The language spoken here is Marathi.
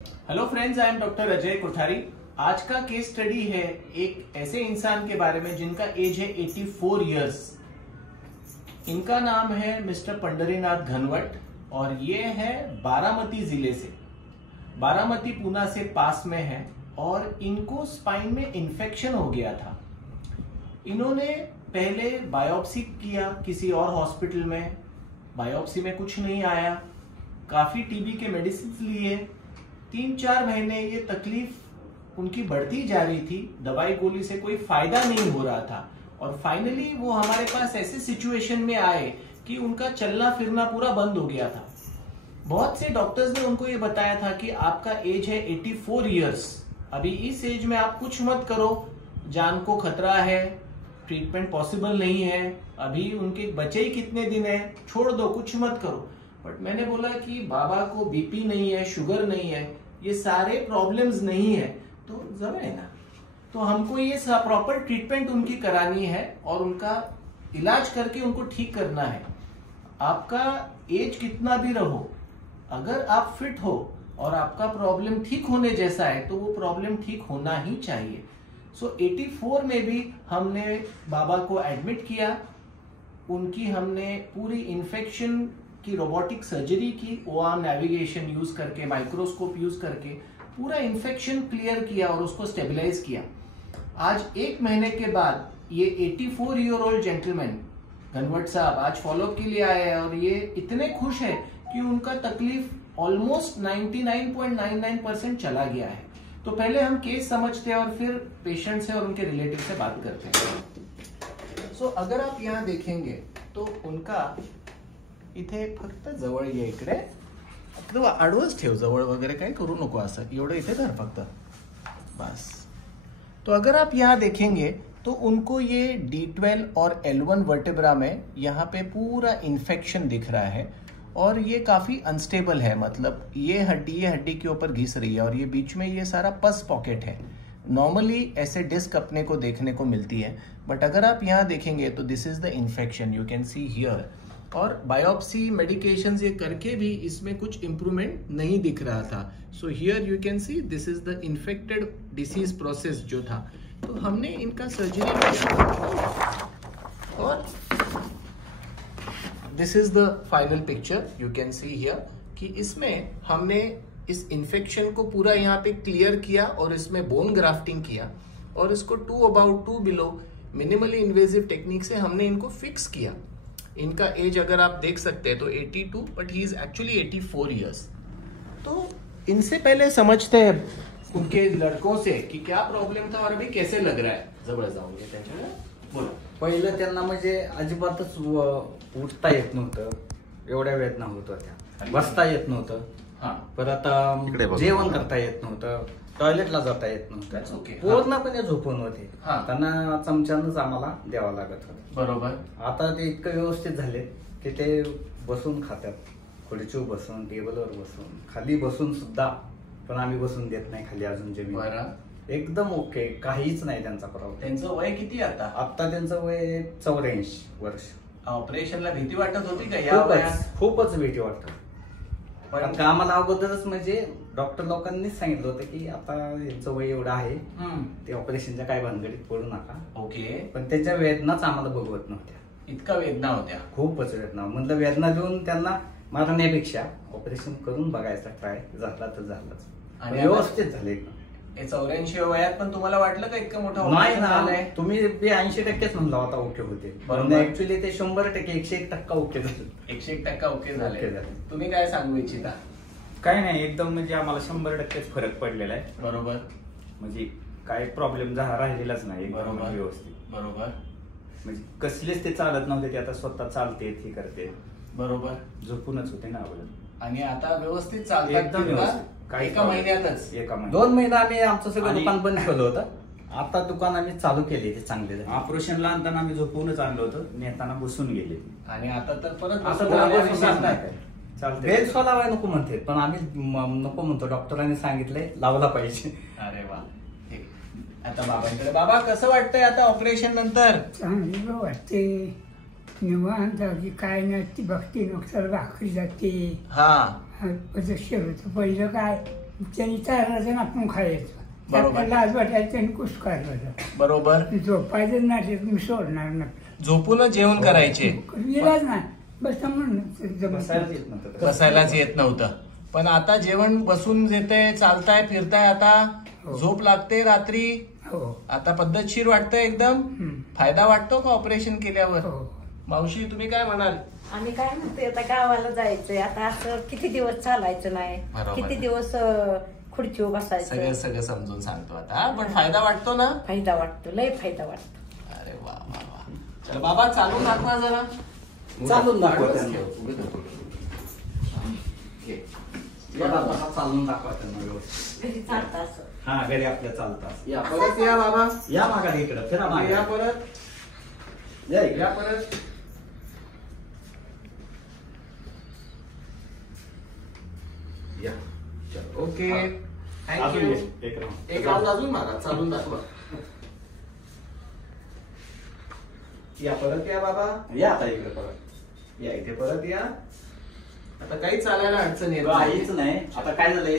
Hello friends, I am doctor Ajay Kothari. आज का केस स्टडी है एक ऐसे इंसान के बारे में जिनका एज है 84 इयर्स। इनका नाम है मिस्टर पंडरीनाथ घनवट और ये है बारामती जिले से। बारामती पूना से पास में है और इनको स्पाइन में इन्फेक्शन हो गया था। इन्होंने पहले बायोप्सी किया किसी और हॉस्पिटल में, बायोप्सी में कुछ नहीं आया। काफी टीबी के मेडिसिन लिए, 3-4 महीने ये तकलीफ उनकी बढ़ती जा रही थी, दवाई गोली से कोई फायदा नहीं हो रहा था और फाइनली वो हमारे पास ऐसे सिचुएशन में आए कि उनका चलना फिरना पूरा बंद हो गया था। बहुत से डॉक्टर्स ने उनको ये बताया था कि आपका एज है 84 इयर्स, अभी इस एज में आप कुछ मत करो, जान को खतरा है, ट्रीटमेंट पॉसिबल नहीं है, अभी उनके बचे ही कितने दिन है, छोड़ दो, कुछ मत करो। बट मैंने बोला कि बाबा को बीपी नहीं है, शुगर नहीं है, ये सारे प्रॉब्लम्स नहीं है, तो जरूर है ना, तो हमको ये प्रॉपर ट्रीटमेंट उनकी करानी है और उनका इलाज करके उनको ठीक करना है। आपका एज कितना भी रहो, अगर आप फिट हो और आपका प्रॉब्लम ठीक होने जैसा है तो वो प्रॉब्लम ठीक होना ही चाहिए। सो 84 में भी हमने बाबा को एडमिट किया, उनकी हमने पूरी इन्फेक्शन की रोबोटिक सर्जरी की, ओआरएम नेविगेशन यूज करके, माइक्रोस्कोप यूज करके पूरा इन्फेक्शन क्लियर किया और उसको स्टेबलाइज किया। आज 1 महीने के बाद ये 84 ईयर ओल्ड जेंटलमैन घनवट साहब आज फॉलोअप के लिए आए हैं और ये इतने खुश है कि उनका तकलीफ ऑलमोस्ट 99.99% चला गया है। तो पहले हम केस समझते हैं और फिर पेशेंट से और उनके रिलेटिव से बात करते हैं। सो अगर आप यहाँ देखेंगे तो उनका इथे फक्त जवळ ये, इकडे तू आडवच ठेव, जवळ वगैरे काही करू नको, असं एवढं इथे धर फक्त बस। तो अगर आप यहाँ देखेंगे तो उनको ये D12 और L1 वर्टेब्रा में यहाँ पे पूरा इन्फेक्शन दिख रहा है और ये काफी अनस्टेबल है, मतलब ये हड्डी के ऊपर घिस रही है और ये बीच में ये सारा पस पॉकेट है। नॉर्मली ऐसे डिस्क अपने को देखने को मिलती है, बट अगर आप यहाँ देखेंगे तो this is the infection, you can see here. और बायोप्सी मेडिकेशंस ये करके भी इसमें कुछ इम्प्रूवमेंट नहीं दिख रहा था। So here you can see this is the infected disease process जो था। तो हमने इनका सर्जरी किया और this is the final picture, you can see here कि इसमें हमने इस इन्फेक्शन को पूरा यहाँ पे क्लियर किया और इसमें बोन ग्राफ्टिंग किया और इसको about 2 below minimally invasive technique से हमने इनको फिक्स किया। इनका एज अगर आप देख सकते हैं तो 82, but he is actually 84 years. तो इनसे पहले समझते हैं उनके लड़कों से कि क्या प्रॉब्लेम था और अभी कैसे लग रहा है। जवळ जाऊंगे त्यांच्या, बोला। पहिलं त्यांना म्हणजे अजिबातच उठता येत नव्हतं, एवढ्या वेदना होत होत्या, बसता येत नव्हतं, परत जेवण करता येत नव्हतं, टॉयलेटला जाता येत नव्हतं, पूर्णपणे झोपून होते, त्यांना चमच्यानंच आम्हाला द्यावं लागत होतं। बरोबर। आता ते इतकं व्यवस्थित झाले की ते बसून खातात, खुर्चीवर बसून, टेबलवर बसून, खाली बसून सुद्धा, पण आम्ही बसून देत नाही खाली अजून जमीन, एकदम ओके, काहीच नाही त्यांचा प्रॉब्लेम। त्यांचं वय किती आता? आता त्यांचं वय 84 वर्ष। ऑपरेशनला भीती वाटत होती का या वयात? खूपच भीती वाटत, पण आम्हाला अगोदरच म्हणजे डॉक्टर लोकांनीच सांगितलं होतं की आता यांचं वय एवढं आहे, ते ऑपरेशनच्या काय भानगडीत पडू नका। ओके। पण त्याच्या वेदनाच आम्हाला बघवत नव्हत्या, इतका वेदना होत्या, खूपच वेदना, म्हणलं वेदना देऊन त्यांना मारण्यापेक्षा ऑपरेशन करून बघायचा ट्राय झाला तर झालाच, आणि व्यवस्थित झाले। 84 वयात पण तुम्हाला वाटलं का इतकं मोठं? नाही ना, तुम्ही 80% म्हणला होता ओके होते, ऍक्च्युली ते 100%, 101% ओके झाले, 101% ओके झाले। तुम्ही काय सांगू इच्छिता? काय नाही, एकदम म्हणजे आम्हाला 100%च फरक पडलेला आहे। बरोबर, म्हणजे काय प्रॉब्लेम राहिलेलाच नाही, बरोबर व्यवस्थित। बरोबर, म्हणजे कसलेच ते चालत नव्हते, ते आता स्वतः चालते, हे करते, बरोबर, झोपूनच होते ना अगोदर, आणि आता व्यवस्थित चालतात एकदम व्यवस्थित। एका महिन्यातच? 2 महिने आम्ही आमचं सगळं दुकान बंद ठेवलं होतं, आता दुकान आम्ही चालू केले, ते चांगले। ऑपरेशनला आणताना आम्ही झोपूनच आणलं होतं, नेताना बसून गेले, आणि आता तर परत चालते। बेल्ट लावाय नको म्हणते, पण आम्ही नको म्हणतो, डॉक्टरांनी सांगितलंय लावला पाहिजे। अरे वा, आता बाबांकडे। बाबा, कसं वाटतंय आता ऑपरेशन नंतर? चांगलं वाटते, निवांत, काय नसती, भक्ती नुकसान भाकरी जाते, हा पद्धतशीर होतं। पहिलं काय त्यांनी चारायचं आणि आपण खायचं. बरोबर. आपल्याला लाज वाटायचं त्यांनी कुस करायचं. बरोबर. झोपायचं नाही तुम्ही सोडणार ना. झोपूनच जेवण करायचे. इलाज नाही बस म्हणून बसायलाच येत नव्हतं. बसायलाच येत नव्हतं. पण आता जेवण बसून येते, चालताय फिरताय, आता झोप लागते रात्री. हो. आता पद्धतशीर वाटतं एकदम. फायदा वाटतो का ऑपरेशन केल्यावर? हो. मावशी तुम्ही काय म्हणाल? आम्ही काय म्हणतोय आता गावाला जायचंय. आता असं किती दिवस चालायचं नाही, बरोबर. किती दिवस खुर्चीवर बसायचं. सगळं समजून सांगतो आता. पण फायदा वाटतो ना? फायदा वाटतो, लय फायदा वाटतो. अरे वा वा वा. चला बाबा चालून दाखवा जरा. चालून दाखवा त्यांना. चालून दाखवा त्यांना व्यवस्थित. घरी चालतं असं. हा घरी आपल्या चालतात. या परत या बाबा. या माघारी इकडं फिरा मागे. या परत. या इकडे. या परत. या. ओके. अजून थँक्यू. एक राऊंड. एक राऊंड अजून मारा. चालून दाखवा. या परत या बाबा. या आता इकडे परत. या इथे परत या. आता काही चालायला अडचण येत काहीच नाही. आता काय झालंय